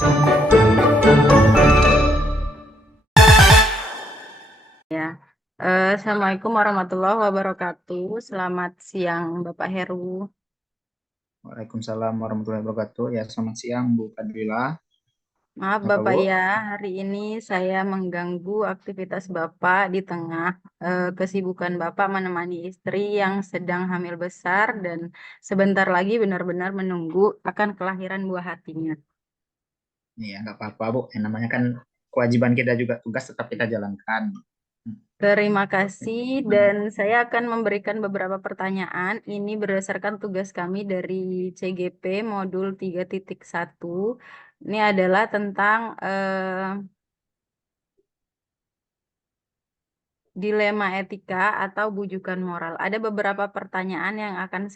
Ya. Assalamualaikum warahmatullahi wabarakatuh. Selamat siang, Bapak Heru. Waalaikumsalam warahmatullahi wabarakatuh. Ya, selamat siang Bu Fadila. Maaf Apa Bapak Bu? ya, hari ini saya mengganggu aktivitas Bapak di tengah kesibukan Bapak menemani istri yang sedang hamil besar dan sebentar lagi benar-benar menunggu akan kelahiran buah hatinya. Ya, nggak apa-apa Bu. Yang namanya kan kewajiban kita juga, tugas tetap kita jalankan. Terima kasih dan saya akan memberikan beberapa pertanyaan. Ini berdasarkan tugas kami dari CGP modul 3.1. Ini adalah tentang dilema etika atau bujukan moral. Ada beberapa pertanyaan yang akan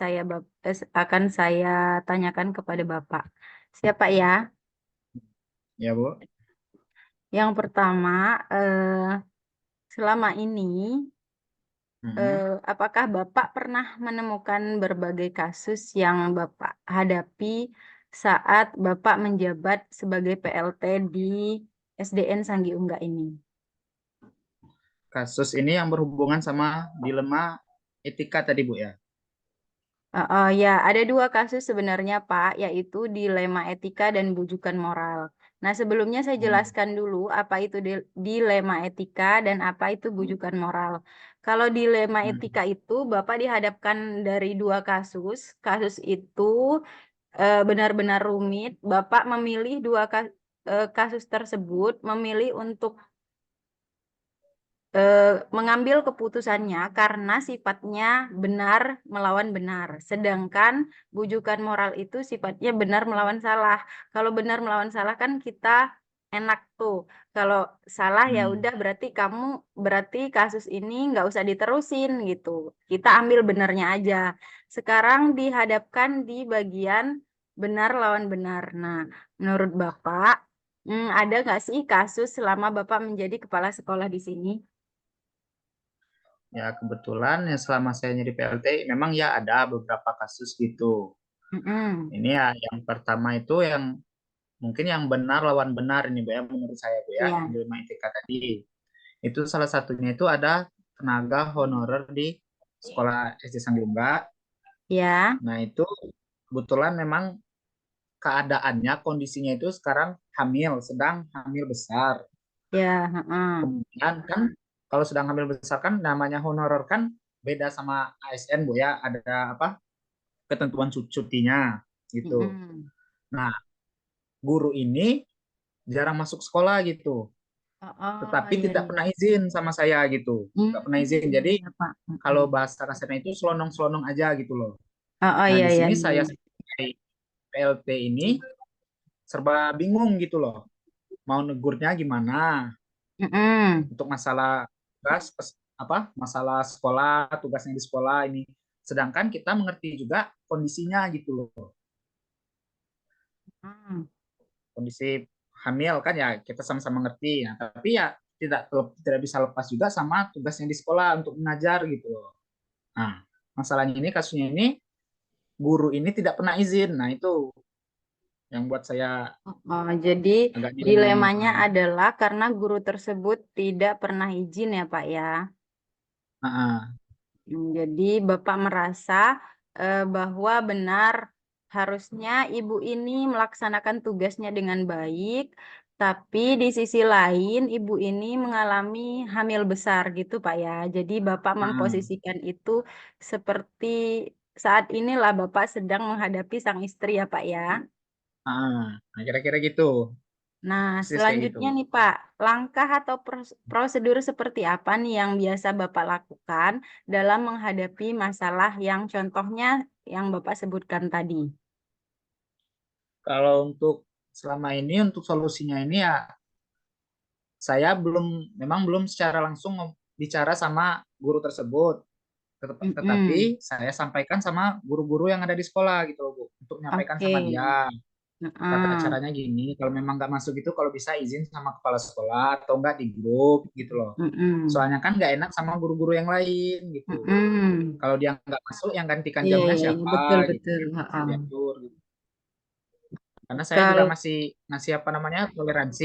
saya tanyakan kepada Bapak. Siapa ya? Ya Bu. Yang pertama, selama ini Mm-mm. apakah Bapak pernah menemukan berbagai kasus yang Bapak hadapi saat Bapak menjabat sebagai PLT di SDN Sanggi Ungga ini? Kasus ini yang berhubungan sama dilema etika tadi Bu ya. Ya, ada dua kasus sebenarnya, Pak, yaitu dilema etika dan bujukan moral. Nah, sebelumnya saya Hmm. jelaskan dulu apa itu dilema etika dan apa itu bujukan moral. Kalau dilema Hmm. etika itu, Bapak dihadapkan dari dua kasus. Kasus itu benar-benar rumit. Bapak memilih kasus tersebut, memilih untuk mengambil keputusannya karena sifatnya benar melawan benar. Sedangkan bujukan moral itu sifatnya benar melawan salah. Kalau benar melawan salah kan kita enak tuh. Kalau salah ya Hmm. udah berarti kasus ini nggak usah diterusin gitu. Kita ambil benarnya aja. Sekarang dihadapkan di bagian benar lawan benar. Nah, menurut Bapak, ada nggak sih kasus selama Bapak menjadi kepala sekolah di sini? Ya, kebetulan ya selama saya jadi PLT memang ya ada beberapa kasus gitu. Mm-mm. Ini ya yang pertama itu yang mungkin yang benar lawan benar ini Bu ya, menurut saya Bu ya, yang Iya, dilema etika tadi. Itu salah satunya itu ada tenaga honorer di sekolah SD Sanggumba. ya, Nah, itu kebetulan memang keadaannya, kondisinya itu sekarang hamil, sedang hamil besar. ya, heeh. Kemudian kan kalau sedang hamil besar kan namanya honorer kan beda sama ASN Bu ya, ada apa? Ketentuan cutinya gitu. Mm-mm. Nah, guru ini jarang masuk sekolah gitu, Oh, tetapi iya, tidak iya. pernah izin sama saya gitu. Nggak pernah izin. Iya, Jadi iya, Pak. Mm-mm. kalau bahasa kasarnya itu selonong-selonong aja gitu loh. Oh, Nah, iya, di iya, sini iya. saya sebagai PLT ini serba bingung gitu loh. Mau negurnya gimana Mm-mm. untuk masalah tugas masalah sekolah, tugasnya di sekolah ini. Sedangkan kita mengerti juga kondisinya gitu loh. Mm. Kondisi hamil kan ya kita sama-sama ngerti. Nah, tapi ya tidak bisa lepas juga sama tugasnya di sekolah untuk mengajar gitu loh. Nah, masalahnya ini kasusnya ini guru ini tidak pernah izin. Nah, itu yang buat saya Oh, jadi agak dilema ini. dilemanya adalah karena guru tersebut tidak pernah izin ya, Pak ya. Nah, Jadi Bapak merasa bahwa benar harusnya ibu ini melaksanakan tugasnya dengan baik, tapi di sisi lain ibu ini mengalami hamil besar gitu Pak ya. Jadi Bapak nah, memposisikan itu seperti saat inilah Bapak sedang menghadapi sang istri ya Pak ya. nah, kira-kira gitu. Nah, Persis kayak gitu. selanjutnya nih Pak, langkah atau prosedur seperti apa nih yang biasa Bapak lakukan dalam menghadapi masalah yang contohnya yang Bapak sebutkan tadi? Kalau untuk selama ini untuk solusinya ini ya saya memang belum secara langsung bicara sama guru tersebut. Mm-mm. Tetapi saya sampaikan sama guru-guru yang ada di sekolah gitu loh, Bu. Untuk menyampaikan Oke. sama dia. Tata Heeh. caranya gini, kalau memang nggak masuk itu kalau bisa izin sama kepala sekolah atau enggak di grup gitu loh. Mm-mm. Soalnya kan nggak enak sama guru-guru yang lain gitu. Mm-mm. Kalau dia nggak masuk, yang gantikan Iya, jamnya iya, iya, betul, siapa gitu. betul. Bisa Heeh. diatur gitu. Karena saya juga Kalau masih masih apa namanya toleransi,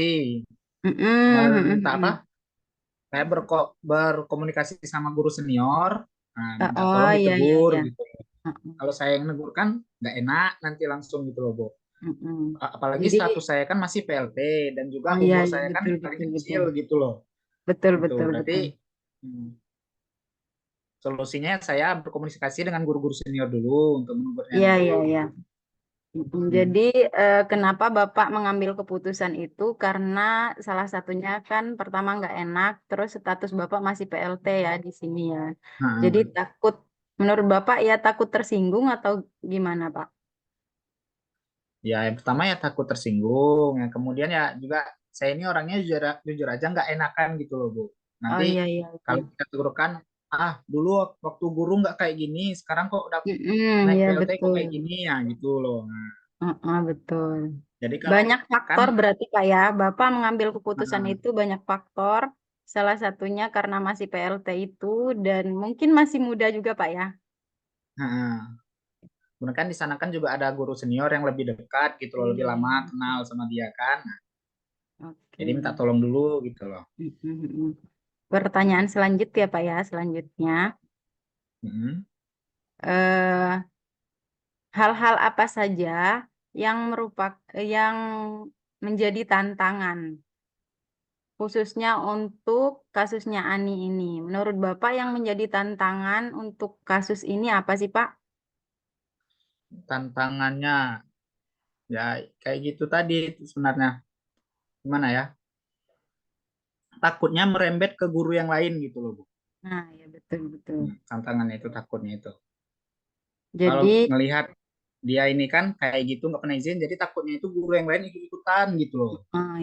minta apa? mm-mm. Saya berkomunikasi sama guru senior, nah, minta Oh tolong iya iya ditegur iya. gitu. Mm-mm. Kalau saya yang negur kan nggak enak nanti langsung gitu loh, Bu. Mm-mm. Apalagi Jadi status saya kan masih PLT dan juga oh iya umur iya saya kan betul paling betul betul kecil gitu loh. betul Itu betul berarti betul. hmm, solusinya saya berkomunikasi dengan guru-guru senior dulu untuk menegurnya Iya dulu. iya iya. Mm, Hmm. jadi kenapa Bapak mengambil keputusan itu? Karena salah satunya kan pertama nggak enak, terus status Bapak masih PLT ya di sini ya. Jadi Nah, takut, menurut Bapak ya takut tersinggung atau gimana Pak? ya yang pertama ya takut tersinggung, yang kemudian ya juga saya ini orangnya jujur, jujur aja nggak enakan gitu loh, Bu. Oh Nanti iya iya iya. kalau kita tegurkan, ah dulu waktu guru nggak kayak gini, sekarang kok udah Mm-mm, naik ya PLT kok betul. kayak gini ya gitu loh. Nah, Betul. jadi kalau Banyak kan faktor berarti Pak ya. Bapak mengambil keputusan nah, itu banyak faktor. Salah satunya karena masih PLT itu dan mungkin masih muda juga Pak ya. nah, kemudian kan di sana kan juga ada guru senior yang lebih dekat gitu loh, lebih Iya, lama iya, kenal betul. sama dia kan. Oke. Jadi minta tolong dulu gitu loh. Mm-mm. Pertanyaan selanjutnya Pak ya. Selanjutnya, Mm-mm. eh, hal-hal apa saja yang yang menjadi tantangan khususnya untuk kasusnya Ani ini. Menurut Bapak yang menjadi tantangan untuk kasus ini apa sih Pak? Tantangannya ya kayak gitu tadi sebenarnya, gimana ya? Takutnya merembet ke guru yang lain gitu loh, Bu. Nah, ya betul betul. Tantangannya itu takutnya itu. Kalau Jadi, ngelihat dia ini kan kayak gitu nggak pernah izin, jadi takutnya itu guru yang lain ikut-ikutan gitu loh.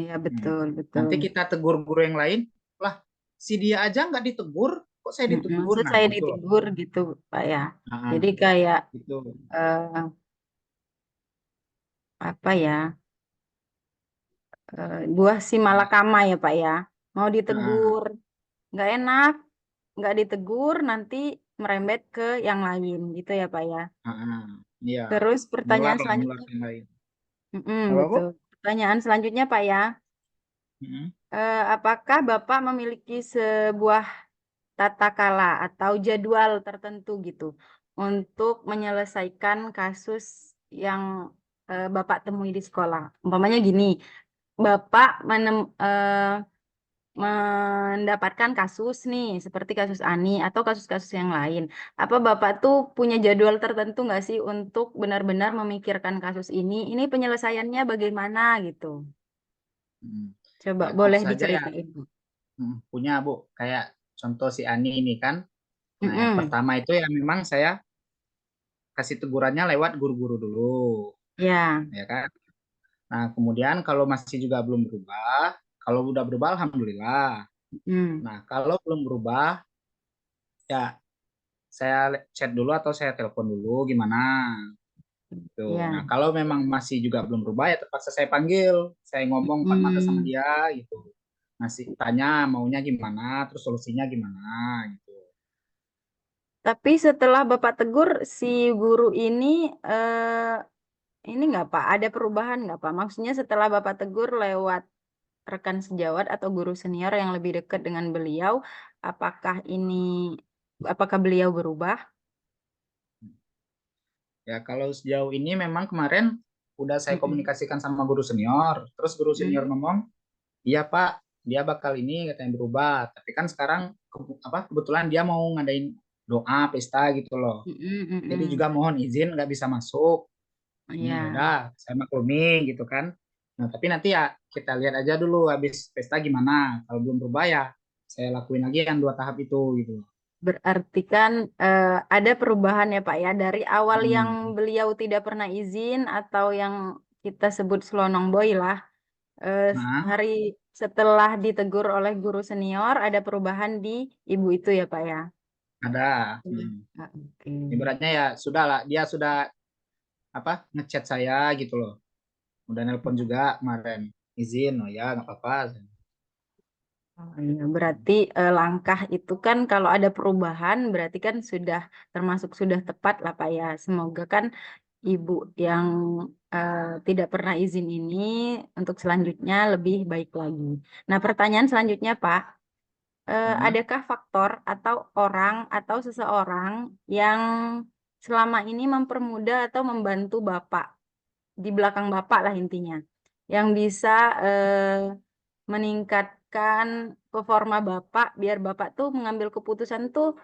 ya Hmm. betul betul. Nanti kita tegur guru yang lain, lah si dia aja nggak ditegur, kok saya ditegur? Maksud Nah saya gitu loh. ditegur gitu Pak ya. Nah, Jadi kayak gitu. eh, apa ya? Buah si malakama ya Pak ya. Mau Nah, ditegur, nggak enak, nggak ditegur nanti merembet ke yang lain gitu ya Pak ya. iya, Terus nular pertanyaan lah, nular selanjutnya, yang lain. mm-mm, Apa, Bu? betul. Pertanyaan selanjutnya Pak ya, Mm-mm. apakah Bapak memiliki sebuah tata kala atau jadwal tertentu gitu untuk menyelesaikan kasus yang Bapak temui di sekolah? Umpamanya gini, Bapak mendapatkan kasus nih, seperti kasus Ani atau kasus-kasus yang lain. Apa Bapak tuh punya jadwal tertentu nggak sih untuk benar-benar memikirkan kasus ini? Ini penyelesaiannya bagaimana gitu? Mm. Coba Ya tentu boleh saja ya, diceritain. punya Bu. Kayak contoh si Ani ini kan. Nah yang Mm-mm. pertama itu ya memang saya kasih tegurannya lewat guru-guru dulu, Ya. ya kan. Nah kemudian kalau masih juga belum berubah, kalau udah berubah alhamdulillah. Mm. Nah kalau belum berubah ya saya chat dulu atau saya telepon dulu gimana. Tuh. Nah, Ya. kalau memang masih juga belum berubah ya terpaksa saya panggil, saya ngomong empat mata sama Mm. dia gitu. Masih tanya maunya gimana, terus solusinya gimana gitu. Tapi setelah Bapak tegur si guru ini nggak Pak, ada perubahan nggak Pak? Maksudnya setelah Bapak tegur lewat rekan sejawat atau guru senior yang lebih dekat dengan beliau, apakah ini, apakah beliau berubah? Ya kalau sejauh ini memang kemarin udah saya Mm-mm. komunikasikan sama guru senior, terus guru senior Mm. ngomong, iya Pak, dia bakal ini katanya berubah. Tapi kan sekarang apa kebetulan dia mau ngadain doa pesta gitu loh. Mm-mm, Jadi juga mm-mm. mohon izin nggak bisa masuk. Ya Ya, udah, saya maklumi gitu kan. Nah, tapi nanti ya kita lihat aja dulu habis pesta gimana. Kalau belum berubah ya saya lakuin lagi yang 2 tahap itu gitu. berarti kan ada perubahan ya Pak ya dari awal yang Hmm. beliau tidak pernah izin atau yang kita sebut selonong boy lah. eh, Nah, Hari setelah ditegur oleh guru senior, ada perubahan di ibu itu ya, Pak ya? ada. Hmm. Ah, oke. Ibaratnya ya sudah lah, dia sudah apa ngechat saya gitu loh. Udah nelpon juga kemarin izin, oh ya nggak apa-apa. Oh, iya. Berarti langkah itu kan kalau ada perubahan berarti kan sudah termasuk sudah tepat lah Pak ya. Semoga kan ibu yang tidak pernah izin ini untuk selanjutnya lebih baik lagi. Nah, pertanyaan selanjutnya, Pak, adakah faktor atau orang atau seseorang yang selama ini mempermudah atau membantu Bapak di belakang Bapak lah intinya, yang bisa meningkatkan performa Bapak biar Bapak tuh mengambil keputusan tuh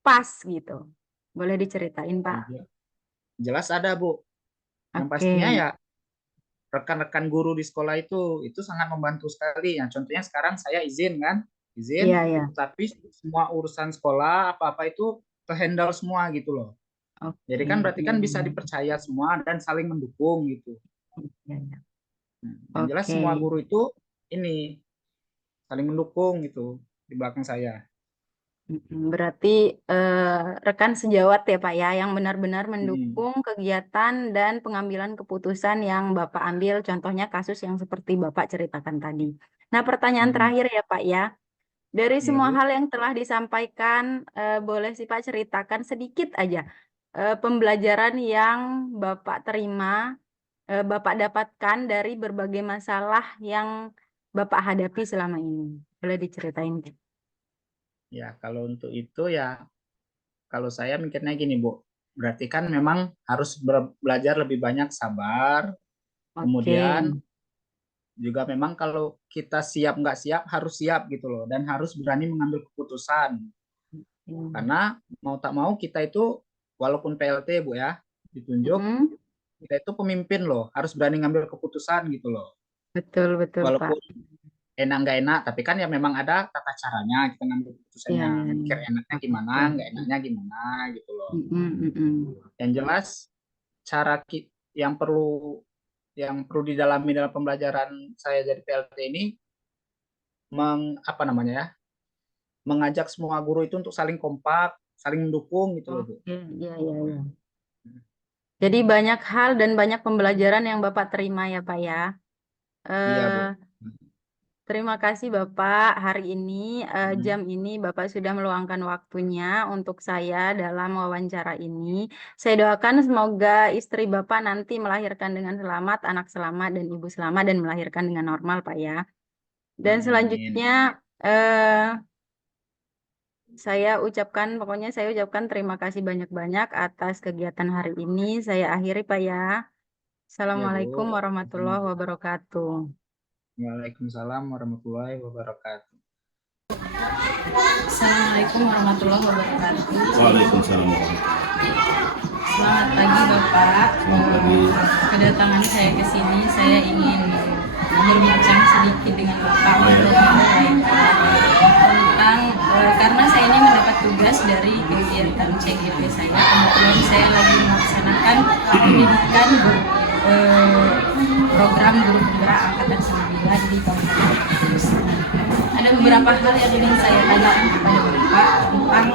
pas gitu. Boleh diceritain, Pak? Jelas ada, Bu. Yang Oke. pastinya ya rekan-rekan guru di sekolah itu sangat membantu sekali. Ya, contohnya sekarang saya izin kan, Iya, izin, ya. tapi semua urusan sekolah apa-apa itu terhandle semua gitu loh. Jadi Oke. kan berarti Iya, kan bisa iya. dipercaya semua dan saling mendukung gitu. Iya, iya. Yang jelas Oke. semua guru itu ini saling mendukung gitu di belakang saya. Berarti rekan sejawat ya Pak ya, yang benar-benar Hmm. mendukung kegiatan dan pengambilan keputusan yang Bapak ambil, contohnya kasus yang seperti Bapak ceritakan tadi. Nah, pertanyaan Hmm. terakhir ya Pak ya, dari Ya, semua Bu. hal yang telah disampaikan, boleh sih Pak ceritakan sedikit aja pembelajaran yang Bapak terima, Bapak dapatkan dari berbagai masalah yang Bapak hadapi selama ini. Boleh diceritain? Ya, kalau untuk itu ya kalau saya mikirnya gini, Bu. Berarti kan memang harus belajar lebih banyak sabar, Oke. kemudian juga memang kalau kita siap nggak siap harus siap gitu loh dan harus berani mengambil keputusan Hmm. karena mau tak mau kita itu walaupun PLT Bu ya ditunjuk Mm-mm. kita itu pemimpin loh harus berani ngambil keputusan gitu loh Betul, betul, Pak. walaupun enak nggak enak tapi kan ya memang ada tata caranya kita ngambil Iya, keputusannya iya, mikir iya. enaknya gimana Oke. nggak enaknya gimana gitu loh Mm-mm, mm-mm. yang jelas cara yang perlu didalami dalam pembelajaran saya jadi PLT ini apa namanya ya mengajak semua guru itu untuk saling kompak, saling mendukung gitu loh, Bu. Oke, iya, iya, iya. Jadi banyak hal dan banyak pembelajaran yang Bapak terima ya, Pak ya. Iya, Eh, Bu. Terima kasih Bapak. Hari ini, Hmm. jam ini Bapak sudah meluangkan waktunya untuk saya dalam wawancara ini. Saya doakan semoga istri Bapak nanti melahirkan dengan selamat, anak selamat, dan ibu selamat, dan melahirkan dengan normal, Pak ya. Dan Amin. selanjutnya, pokoknya saya ucapkan terima kasih banyak-banyak atas kegiatan hari ini. Saya akhiri, Pak ya. Iya, Bu. Assalamualaikum Sama, warahmatullahi Bu. wabarakatuh. Waalaikumsalam warahmatullahi wabarakatuh. Assalamualaikum warahmatullahi wabarakatuh. Waalaikumsalam warahmatullahi. Selamat pagi Bapak. Selamat pagi. Kedatangan saya ke sini, saya ingin berbincang sedikit dengan Bapak Oh, ya. tentang karena saya ini mendapat tugas dari kegiatan CGP saya. Kebetulan saya lagi melaksanakan pendidikan program guru penggerak angkatan 9 di Kabupaten Kudus. Ada beberapa hal yang ingin saya tanyakan kepada Bapak tentang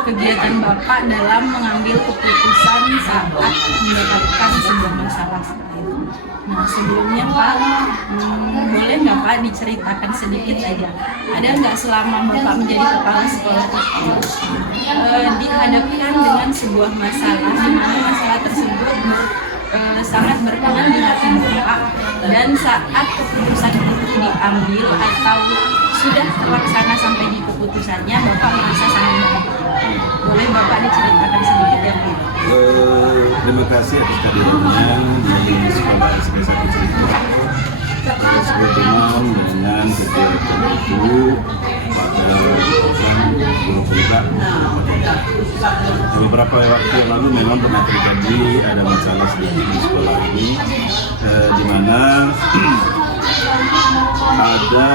kegiatan Bapak dalam mengambil keputusan saat mendapatkan sebuah masalah seperti itu. Nah, sebelumnya Pak, boleh nggak Pak diceritakan sedikit aja, ada nggak selama Bapak menjadi kepala sekolah tersebut dihadapkan dengan sebuah masalah, di mana masalah tersebut sangat berkenan di hati Bapak, dan saat keputusan itu diambil atau sudah terlaksana sampai di keputusannya, Bapak merasa sangat bahagia. Boleh Bapak diceritakan sedikit ya Bu? Terima kasih atas kehadirannya di sekolah SD 1 Cirebon. Berkenan dengan kegiatan itu pada guru penggerak. Beberapa waktu yang lalu memang pernah terjadi ada masalah sedikit di sekolah ini, di mana ada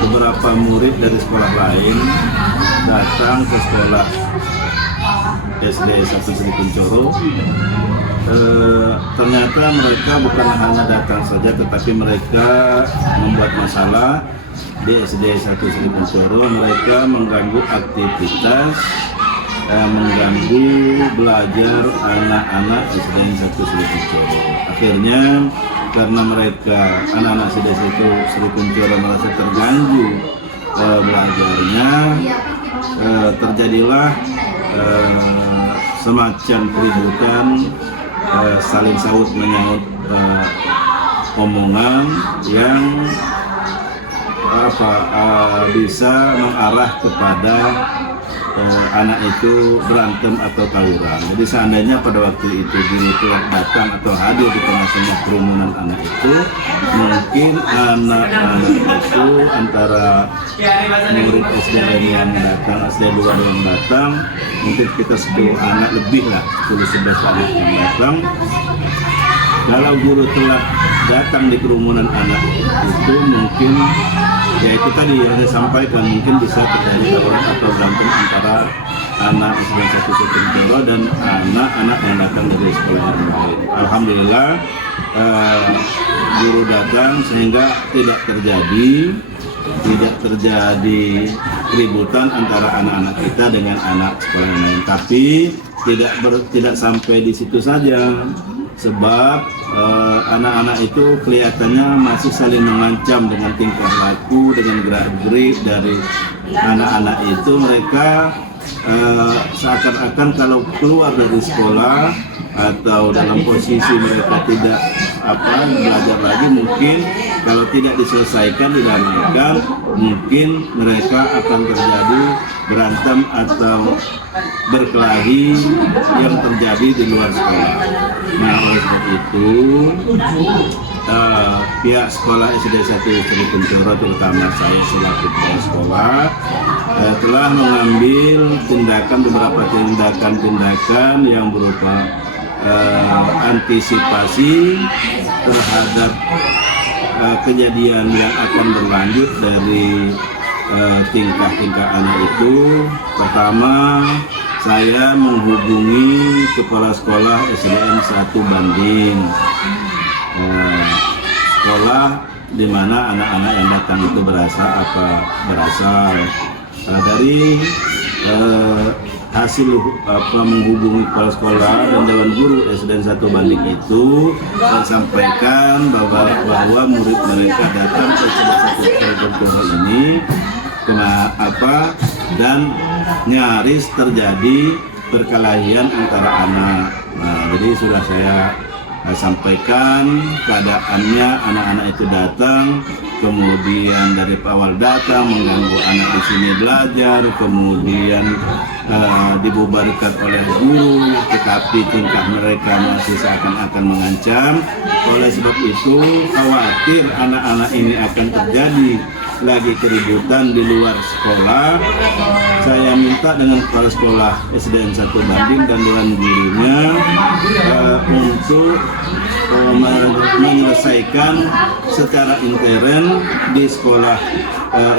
beberapa murid dari sekolah lain datang ke sekolah SD 1 Sri Kuncoro. Ternyata mereka bukan hanya datang saja, tetapi mereka membuat masalah di SD 1 Sri Kuncoro. Mereka mengganggu aktivitas, mengganggu belajar anak-anak SD 1 Sri Kuncoro. Akhirnya karena mereka anak-anak SD 1 Sri Kuncoro merasa terganggu belajarnya, terjadilah semacam keributan, saling saut menyaut omongan yang bisa mengarah kepada anak itu berantem atau tawuran. Jadi seandainya pada waktu itu guru telah datang atau hadir di tengah-tengah kerumunan anak itu, mungkin anak-anak itu antara murid SD yang datang, SD 2 yang datang, mungkin kita 10 anak lebih lah, 10-11 anak yang datang. Kalau guru telah datang di kerumunan anak itu, mungkin ya itu tadi yang saya sampaikan, mungkin bisa terjadi tawuran atau berantem antara anak SD 1 Sekuntoro dan anak-anak yang datang dari sekolah yang lain. Alhamdulillah guru datang sehingga tidak terjadi keributan antara anak-anak kita dengan anak sekolah yang lain. Tapi tidak sampai di situ saja, sebab anak-anak itu kelihatannya masih saling mengancam dengan tingkah laku, dengan gerak-gerik dari anak-anak itu. Mereka seakan-akan kalau keluar dari sekolah atau dalam posisi mereka tidak belajar lagi, mungkin kalau tidak diselesaikan, didamaikan, mungkin mereka akan terjadi berantem atau berkelahi yang terjadi di luar sekolah. Nah, oleh sebab itu pihak sekolah SD 1 Sri Kuntoro, terutama saya selaku kepala sekolah, telah mengambil beberapa tindakan yang berupa antisipasi terhadap kejadian yang akan berlanjut dari tingkah-tingkah anak itu. Pertama, saya menghubungi kepala sekolah SDN 1 Banding, sekolah di mana anak-anak yang datang itu berasal dari hasil menghubungi kepala sekolah dan dewan guru SDN 1 Banding itu, saya sampaikan bahwa murid mereka datang ke SDN 1 Banding ini dan nyaris terjadi perkelahian antara anak. Nah, jadi sudah saya sampaikan keadaannya, anak-anak itu datang, kemudian dari awal datang mengganggu anak di sini belajar, kemudian dibubarkan oleh guru, tetapi tingkah mereka masih seakan-akan mengancam. Oleh sebab itu, khawatir anak-anak ini akan terjadi lagi keributan di luar sekolah. Saya minta dengan kepala sekolah SDN 1 Banding dan dewan gurunya untuk menyelesaikan secara intern di sekolah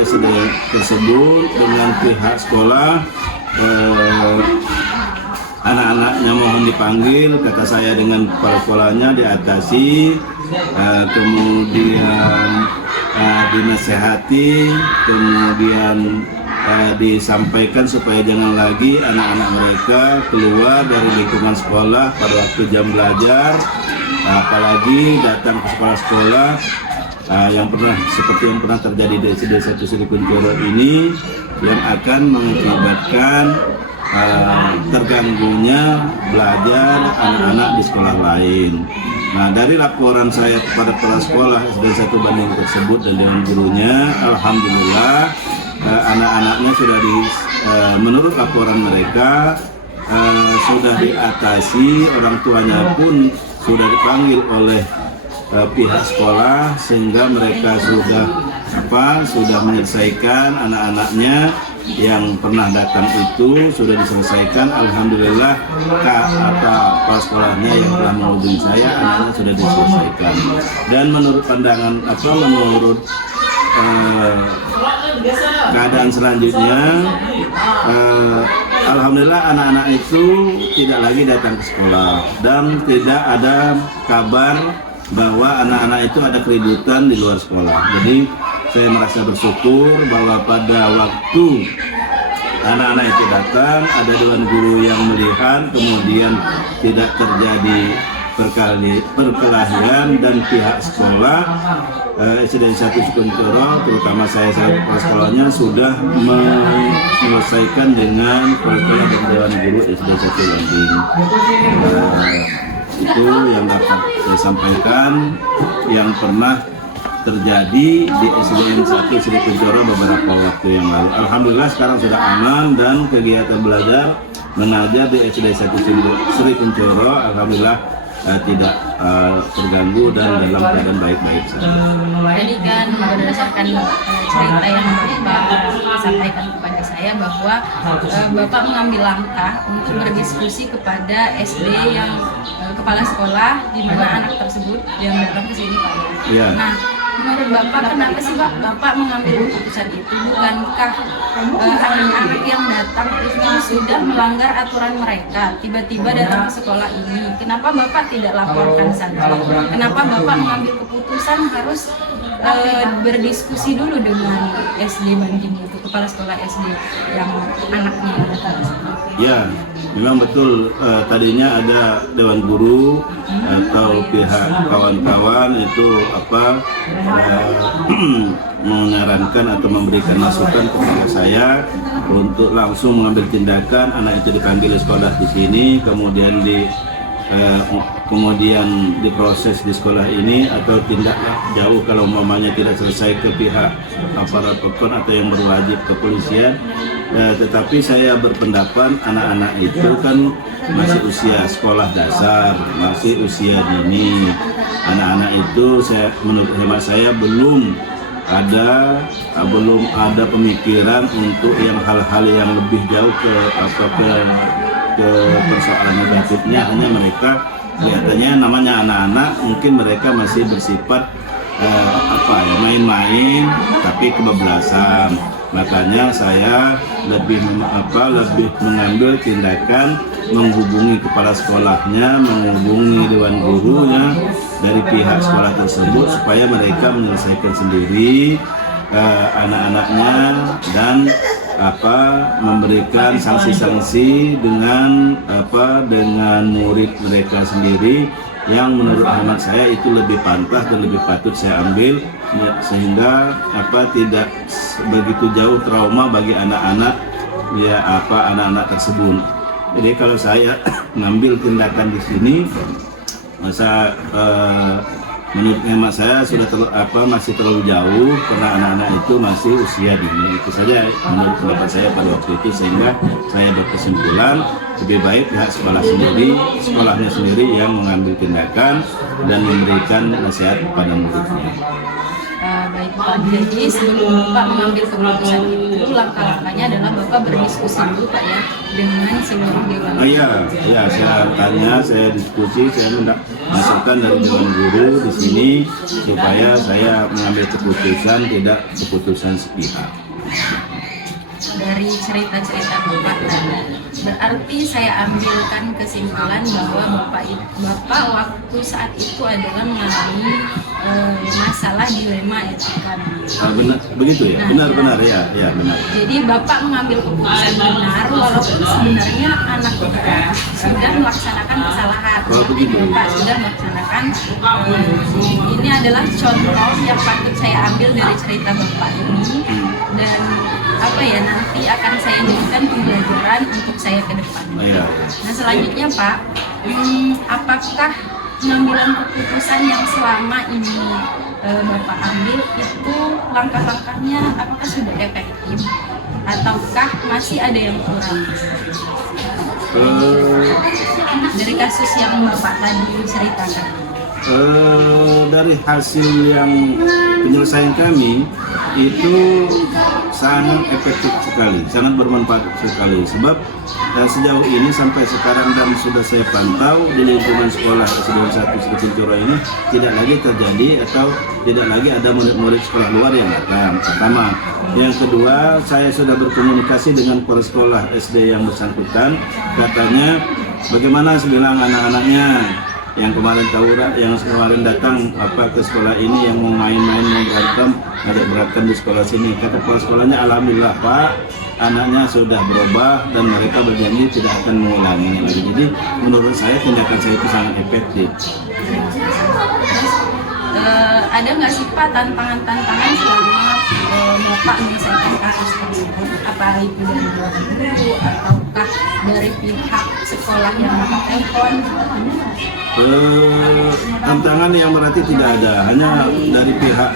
SD tersebut dengan pihak sekolah. Anak-anaknya mohon dipanggil, kata saya dengan kepala sekolahnya diatasi, kemudian dinasehati, kemudian disampaikan supaya jangan lagi anak-anak mereka keluar dari lingkungan sekolah pada waktu jam belajar, apalagi datang ke sekolah-sekolah yang pernah terjadi di SD 1 Sri Kuntoro ini, yang akan mengakibatkan terganggunya belajar anak-anak di sekolah lain. Nah, dari laporan saya kepada kepala sekolah SD 1 Banding tersebut dan dewan gurunya, alhamdulillah anak-anaknya sudah menurut laporan mereka sudah diatasi, orang tuanya pun sudah dipanggil oleh pihak sekolah, sehingga mereka sudah menyelesaikan anak-anaknya yang pernah datang itu sudah diselesaikan. Alhamdulillah kepala sekolahnya yang telah menghubungi saya, anaknya sudah diselesaikan. Dan menurut pandangan menurut keadaan selanjutnya, alhamdulillah anak-anak itu tidak lagi datang ke sekolah dan tidak ada kabar bahwa anak-anak itu ada keributan di luar sekolah. Jadi saya merasa bersyukur bahwa pada waktu anak-anak itu datang, ada dewan guru yang melihat, kemudian tidak terjadi perkelahian dan pihak sekolah SD 1 Sukuncoro, terutama saya selaku kepala sekolahnya sudah menyelesaikan dengan peraturan dari Dewan Guru SD 1 Landing. Itu yang dapat saya sampaikan yang pernah terjadi di SDN 1 Sukuncoro beberapa waktu yang lalu. Alhamdulillah sekarang sudah aman dan kegiatan belajar mengajar di SD 1 Sukuncoro alhamdulillah tidak terganggu dan dalam keadaan baik-baik saja. Jadi kan berdasarkan cerita yang Bapak sampaikan kepada saya bahwa Bapak mengambil langkah untuk berdiskusi kepada SD yang kepala sekolah di mana anak tersebut yang datang ke sini Pak. Ya. Nah, menurut Bapak kenapa sih Pak Bapak mengambil keputusan itu? Bukankah anak-anak yang datang ini sudah melanggar aturan mereka, tiba-tiba datang ke sekolah ini? Kenapa Bapak tidak laporkan saja? Kenapa Bapak mengambil keputusan harus berdiskusi dulu dengan SD Banding itu, kepala sekolah SD yang anaknya datang? Ya, memang betul. Tadinya ada Dewan Guru atau pihak kawan-kawan itu menyarankan atau memberikan masukan kepada saya untuk langsung mengambil tindakan. Anak itu dipanggil sekolah di sini, kemudian kemudian diproses di sekolah ini atau tindak jauh kalau umpamanya tidak selesai ke pihak aparat pekon atau yang berwajib kepolisian. Tetapi saya berpendapat anak-anak itu kan masih usia sekolah dasar, masih usia dini. Anak-anak itu menurut hemat saya belum ada pemikiran untuk yang hal-hal yang lebih jauh ke persoalan negatifnya. Hanya mereka kelihatannya namanya anak-anak, mungkin mereka masih bersifat main-main tapi kebablasan. Makanya saya lebih mengambil tindakan menghubungi kepala sekolahnya, menghubungi dewan gurunya dari pihak sekolah tersebut supaya mereka menyelesaikan sendiri anak-anaknya dan memberikan sanksi-sanksi dengan murid mereka sendiri yang menurut hemat saya itu lebih pantas dan lebih patut saya ambil sehingga tidak begitu jauh trauma bagi anak-anak anak-anak tersebut. Jadi kalau saya mengambil tindakan di sini masa menurut hemat saya sudah masih terlalu jauh karena anak-anak itu masih usia dini. Itu saja menurut pendapat saya pada waktu itu, sehingga saya berkesimpulan lebih baik pihak sekolahnya sendiri yang mengambil tindakan dan memberikan nasihat kepada muridnya. Baik Pak, jadi sebelum Bapak mengambil keputusan itu langkah-langkahnya adalah Bapak berdiskusi dulu Pak ya dengan seluruh dewan. Iya, saya diskusi, saya minta masukan dari dewan guru di sini supaya saya mengambil keputusan tidak keputusan sepihak. Dari cerita-cerita Bapak tadi, berarti saya ambilkan kesimpulan bahwa Bapak waktu saat itu adalah mengalami masalah dilema etika. Benar, begitu ya? Benar ya, benar. Jadi Bapak mengambil keputusan benar walaupun sebenarnya anak Bapak sudah melaksanakan kesalahan. Jadi Bapak sudah melaksanakan ini adalah contoh yang patut saya ambil dari cerita Bapak ini, dan nanti akan saya jadikan pembelajaran untuk saya ke depan. Nah selanjutnya Pak, apakah pengambilan keputusan yang selama ini Bapak ambil itu langkah-langkahnya apakah sudah efektif ataukah masih ada yang kurang? Dari kasus yang Bapak tadi ceritakan. Dari hasil yang penyelesaian kami itu sangat efektif sekali, sangat bermanfaat sekali, sebab sejauh ini sampai sekarang dan sudah saya pantau di lingkungan sekolah SDN 1 Sukuncoro ini tidak lagi terjadi atau tidak lagi ada murid-murid sekolah luar yang datang. Pertama, yang kedua saya sudah berkomunikasi dengan kepala sekolah SD yang bersangkutan, katanya bagaimana saya bilang anak-anaknya yang kemarin tawuran, yang kemarin datang ke sekolah ini yang mau main-main mau berantem di sekolah sini. Kata kepala sekolahnya, alhamdulillah Pak, anaknya sudah berubah dan mereka berjanji tidak akan mengulanginya lagi. Jadi menurut saya tindakan saya itu sangat efektif. Ada nggak sih Pak tantangan-tantangan selama Bapak menyelesaikan kasus tersebut? Apa itu dari guru ataukah dari pihak sekolah yang Bapak telepon? Tantangan yang berarti tidak ada, hanya dari pihak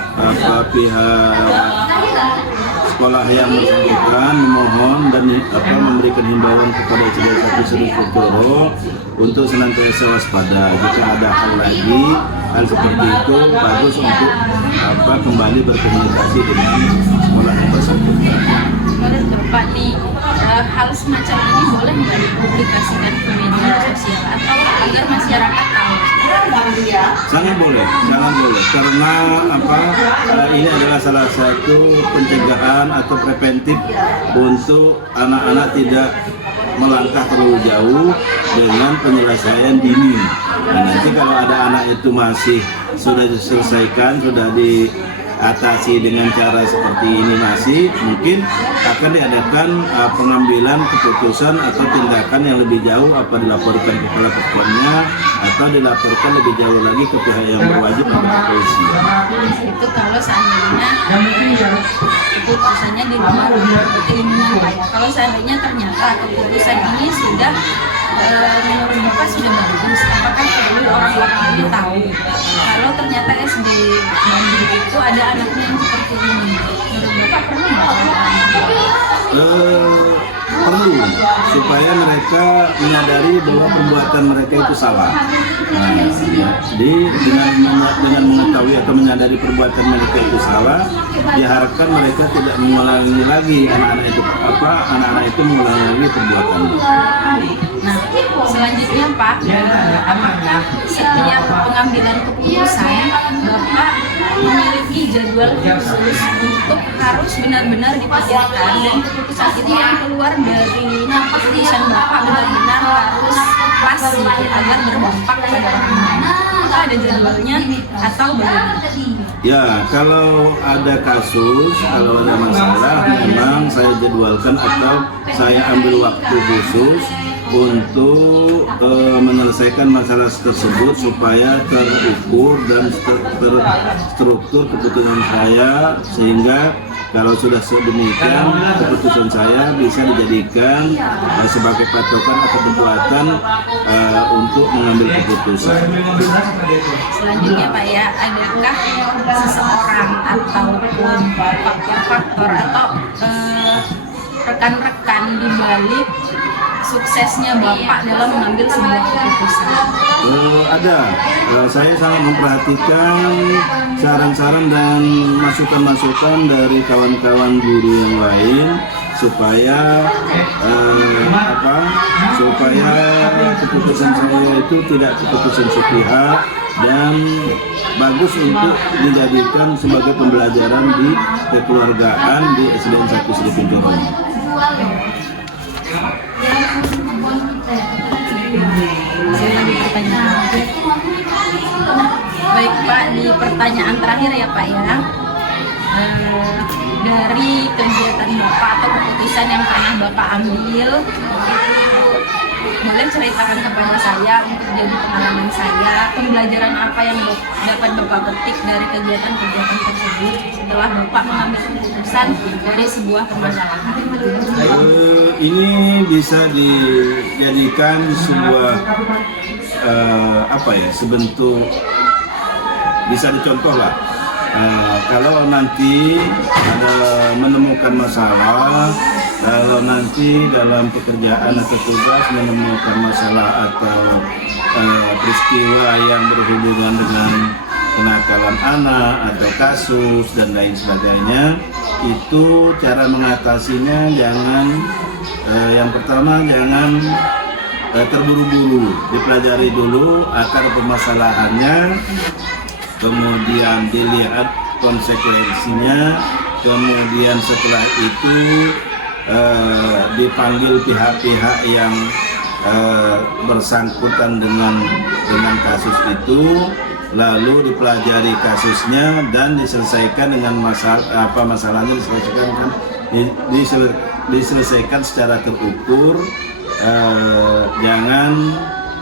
sekolah yang bersangkutan memohon dan memberikan himbauan kepada SD 1 Sri Kuntoro untuk senantiasa waspada. Jika ada hal seperti itu, bagus untuk kembali berkomunikasi dengan sekolah yang bersangkutan. Menurut Bapak nih, hal semacam ini boleh nggak dipublikasikan ke media sosial atau agar masyarakat tahu? Sangat boleh, karena ini adalah salah satu pencegahan atau preventif untuk anak-anak tidak melangkah terlalu jauh dengan penyelesaian dini. Dan nanti kalau ada anak itu masih sudah diselesaikan, sudah diatasi dengan cara seperti ini masih, mungkin akan diadakan pengambilan keputusan atau tindakan yang lebih jauh, dilaporkan ke kepala kesekuannya atau dilaporkan lebih jauh lagi ke pihak yang berwajib kepada polisi. Itu kalau seandainya keputusannya di luar keinginan Pak ya. Kalau seandainya ternyata keputusan ini sudah menurut Bapak sudah bagus, apakah perlu orang-orang ini tahu kalau ternyata SD Bandung itu ada anaknya yang seperti ini? Menurut Bapak perlu nggak? Perlu, supaya mereka menyadari bahwa perbuatan mereka itu salah. Jadi dengan mengetahui atau menyadari perbuatan mereka itu salah, diharapkan mereka tidak mengulangi lagi anak-anak itu mengulangi lagi perbuatannya. Nah, selanjutnya Pak, apakah setiap pengambilan keputusan Bapak memiliki jadwal khusus untuk harus benar-benar dipikirkan dan keputusan itu yang keluar dari keputusan Bapak benar-benar harus pas agar berdampak pada orang lain? Apakah ada jadwalnya atau bagaimana? Ya, kalau ada kasus, kalau ada masalah, memang saya jadwalkan atau saya ambil waktu khusus untuk menyelesaikan masalah tersebut supaya terukur dan terstruktur keputusan saya, sehingga kalau sudah sedemikian keputusan saya bisa dijadikan sebagai patokan atau kekuatan untuk mengambil keputusan. Selanjutnya Pak ya, adakah seseorang ataupun faktor-faktor atau rekan-rekan di balik suksesnya Bapak dalam mengambil sebuah keputusan? Ada. Saya sangat memperhatikan saran-saran dan masukan-masukan dari kawan-kawan guru yang lain supaya keputusan saya itu tidak keputusan sepihak dan bagus untuk dijadikan sebagai pembelajaran di kekeluargaan di SDN 1 Sri Kuntoro. Baik Pak, di pertanyaan terakhir ya Pak ya, dari kegiatan Bapak atau keputusan yang pernah Bapak ambil, boleh ceritakan kepada saya untuk jadi pengalaman saya, pembelajaran apa yang dapat Bapak petik dari kegiatan-kegiatan tersebut setelah Bapak mengambil keputusan dari sebuah permasalahan? Ini bisa dijadikan sebuah sebentuk, bisa dicontoh lah. Kalau nanti ada menemukan masalah, kalau nanti dalam pekerjaan atau tugas menemukan masalah atau peristiwa yang berhubungan dengan kenakalan anak atau kasus dan lain sebagainya, itu cara mengatasinya yang pertama jangan terburu-buru, dipelajari dulu akar permasalahannya, kemudian dilihat konsekuensinya, kemudian setelah itu dipanggil pihak-pihak yang bersangkutan dengan kasus itu, lalu dipelajari kasusnya dan diselesaikan dengan masalahnya diselesaikan secara terukur. Jangan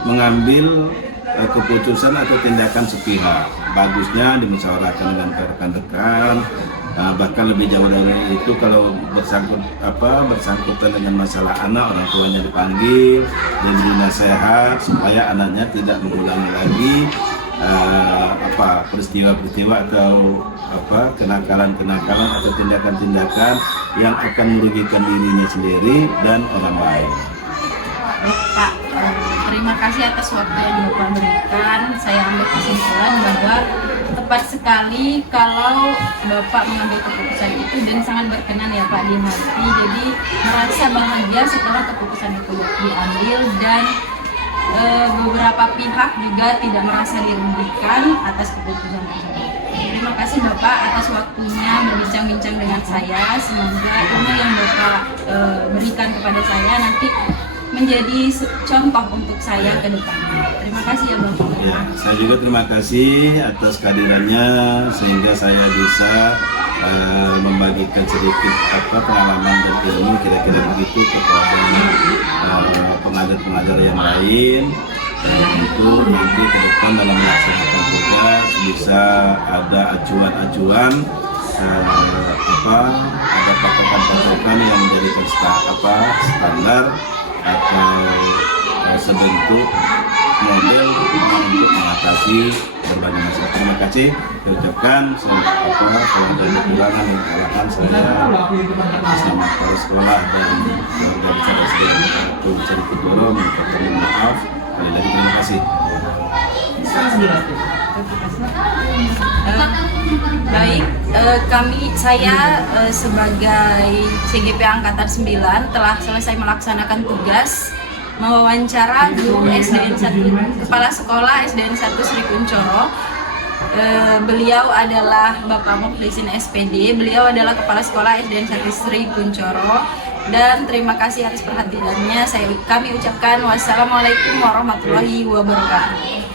mengambil keputusan atau tindakan sepihak. Bagusnya dimusyawarahkan dengan rekan-rekan. Bahkan lebih jauh dari itu, kalau bersangkutan dengan masalah anak, orang tuanya dipanggil dan diberi nasihat supaya anaknya tidak mengulangi lagi peristiwa-peristiwa atau kenakalan atau tindakan-tindakan yang akan merugikan dirinya sendiri dan orang lain. Pak, terima kasih atas waktu yang Bapak berikan. Saya ambil kesimpulan bahwa tepat sekali kalau Bapak mengambil keputusan itu dan sangat berkenan ya Pak di hati. Jadi merasa bahagia setelah keputusan itu diambil dan beberapa pihak juga tidak merasa dirugikan atas keputusan tersebut. Terima kasih Bapak atas waktunya berbincang-bincang dengan saya. Semoga ilmu yang Bapak berikan kepada saya nanti menjadi contoh untuk saya ke depannya. Terima kasih ya Bapak. Ya, saya juga terima kasih atas kehadirannya sehingga saya bisa membagikan sedikit pengalaman dan ilmu kira-kira begitu kepada pengajar-pengajar yang lain. Dan tentu nanti ke depan dalam melaksanakan tugas bisa ada acuan-acuan, ada patokan-patokan yang menjadikan standar atau sebentuk model untuk mengatasi berbagai masalah. Terima kasih. Saya ucapkan kalau ada kekurangan dan kesalahan saya atas nama kepala sekolah dan keluarga besar SDN 1 Carikedoro mengucapkan maaf. Sekali lagi terima kasih. Baik, saya sebagai CGP Angkatan 9 telah selesai melaksanakan tugas mewawancara guru SDN 1, Kepala Sekolah SDN 1 Sri Kuncoro. Beliau adalah Bapak Mukhlisin SPD, beliau adalah Kepala Sekolah SDN 1 Sri Kuncoro. Dan terima kasih atas perhatiannya. Kami ucapkan wassalamualaikum warahmatullahi wabarakatuh.